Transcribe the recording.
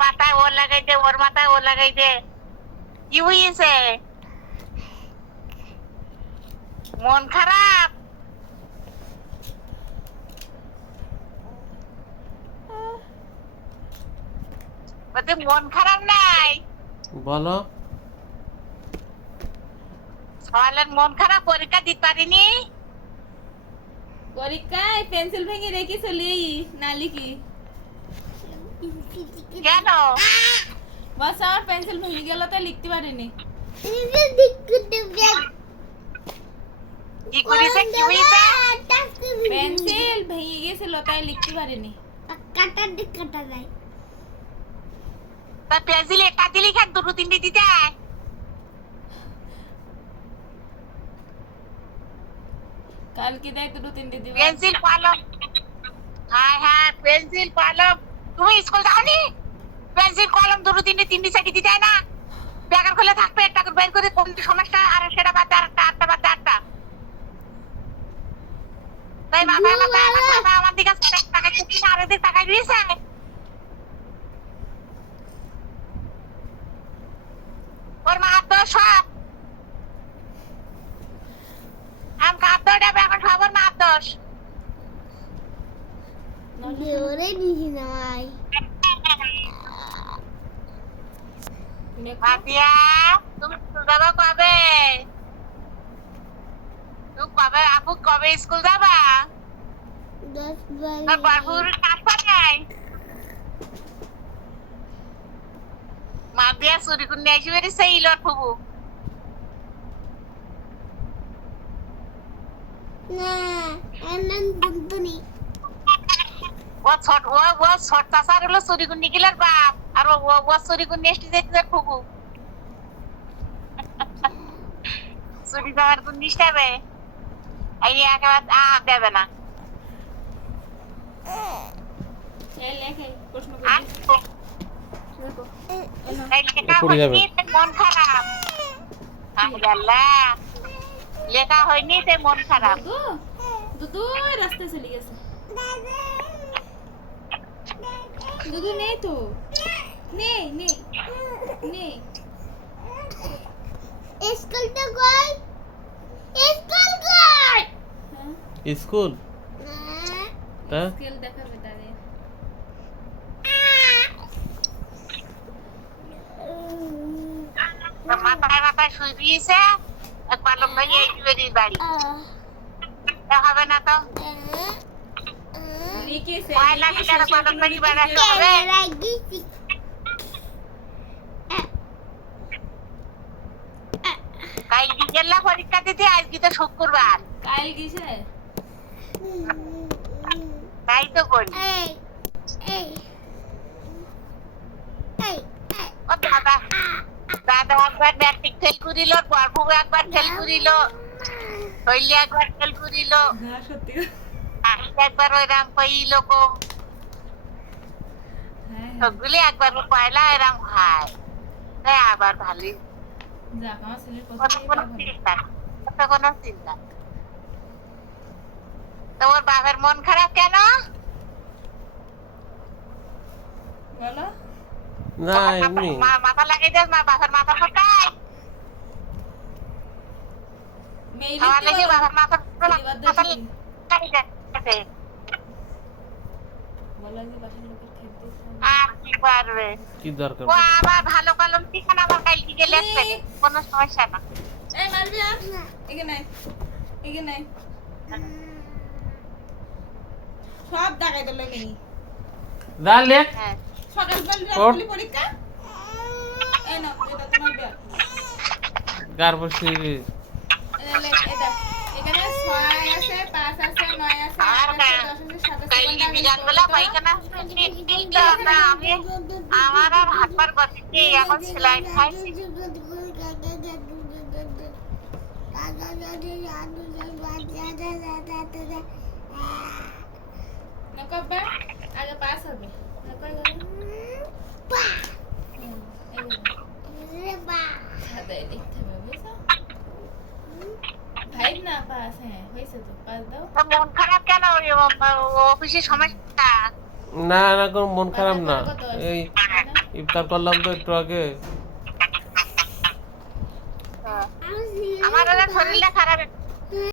মাথায় ও লাগাই দে, ওর মাথায় ও লাগাই দে। কি হয়েছে? মন খারাপ? ওতে মন খারাপ নাই? বলো। সওয়ালের মন খারাপ, পরীক্ষা দিতে পারিনি। পরীক্ষায় পেন্সিল ভেঙে রেখে চলি না লিখি। কেন? বস আমার পেন্সিল ভেঙে গেল তাই লিখতে পারিনি। কি করেছে? কি হয়েছে? পেন্সিল ভেঙে গেছিল তাই লিখতে পারিনি। কাটা যায়। তা পেন্সিল একটা দিলি খান, দুটো তিনটে দিতে হয়। কালকে দেয় দুটো তিনটে দিবা। পেন্সিল কলম, হ্যাঁ হ্যাঁ পেন্সিল কলম। তুমি স্কুল যাওনি? পেন্সিল কলম দুটো তিনটে সাইডে দিতে হয় না? ব্যাগার খুলে থাকবে, একটা করে বের করে কোন সমস্যা, আর সেটা বাদ আটটা বাদ আটটা। তাই মাথায় মাথায় আমার দিকে তাকাইছে কিনা, আর এদিকে তাকাই দিয়েছে। ওর মা দোষ সব। আম কাঁদটা এখন খবর মা দোষ। জোরে নিহি নাই। মাতিয়া, তুমি স্কুল যাবা কবে? তুমি কবে, আপু কবে স্কুল যাবা? 10 আর বাবুর কাজ নাই? মাতিয়া চুরি করে নিয়ে আসি বেরিয়েছে ইলর ফুবু। না, এমন দুনতুনি। ও ছোট চাচার হলো চুরি করে নিয়ে গেলার বাপ, আর ও চুরি করে নিয়ে এসে যেতে ফুবু। চুরি যাওয়ার কোন নিষ্ঠাবে এই একেবারে দেবে না। এই লেখে প্রশ্ন আর করি। পড়ে যাবে। মন খারাপ। লেখা হয়নি তাই মন খারাপ। দুদু রাস্তায় চলে গেছে। দুদু নেই তো, নেই নেই নেই। স্কুলটা কই? স্কুল কই? স্কুল তা স্কেল দেখাবে তারে। মাথায় মাথায় শুয়ে দিয়েছে, কলম ভেঙে এই জুয়েরির বাড়ি। হবে না তো লিখেছে পয়লা টিকার কলম ভেঙে বেড়াতে হবে। কাল বিকেলা পরীক্ষা দিতে, আজকে তো শুক্রবার। কাল কিসে? তাই তো করি। এই এই এই ও দাদা, দাদা একবার ম্যাট্রিক ফেল করিল, বরফু একবার ফেল করিল, শৈলী একবার ফেল করিল, না সত্যি। একবার ওই রাম পাইল কম। হ্যাঁ সবগুলি একবার পয়লা এরাম হয়, তাই আবার ভালোই। যাক আমার ছেলের কোনো কথাই কোনো ভালো। চিন্তা নেই, কোনো চিন্তা নেই। তো ওর বাবার মন খারাপ কেন? বলো। না এমনি মাথা লাগিয়ে দেয়, বাবার মাথা ফোটায়। মেয়ে আমার লিখতে লেগে বলো। বাবার মাথা পরিবার দেখি। লাগিয়ে বলো যে বাসার লোকের খেতে আর কি পারবে। কি দরকার? ও আবার ভালো কলম ঠিক না, আবার কালকে গিয়ে লেখবে, কোনো সমস্যা না। এই মারবি আর এখানে এখানে সব দাগাই দিল মেয়ে। দা লেখ। হ্যাঁ সকালবেলা ওর- রাতগুলি পরীক্ষা। এই নাও এটা তোমার ব্যাগ। গার বসে এটা এখানে 6 আছে 5 আছে 9 আছে 8 আছে 10 আছে 7 আছে কালকে বিকালবেলা পায়খানা না, আমি আমার আর হাত পার গতিতে এখন সেলাই খাইছি। নকবা আগে পাস হবে। নকবা খাতায় লিখতে হবে বুঝছো? 5 না পাস হ্যাঁ হয়েছে তো পাস দাও। তা মন খারাপ কেন? ওই অফিসের সমস্যা। না না কোনো মন খারাপ না, বাজার করে কত আছে? এই তাই না? ইফতার করলাম তো একটু আগে। আমার ওদের শরীরটা খারাপ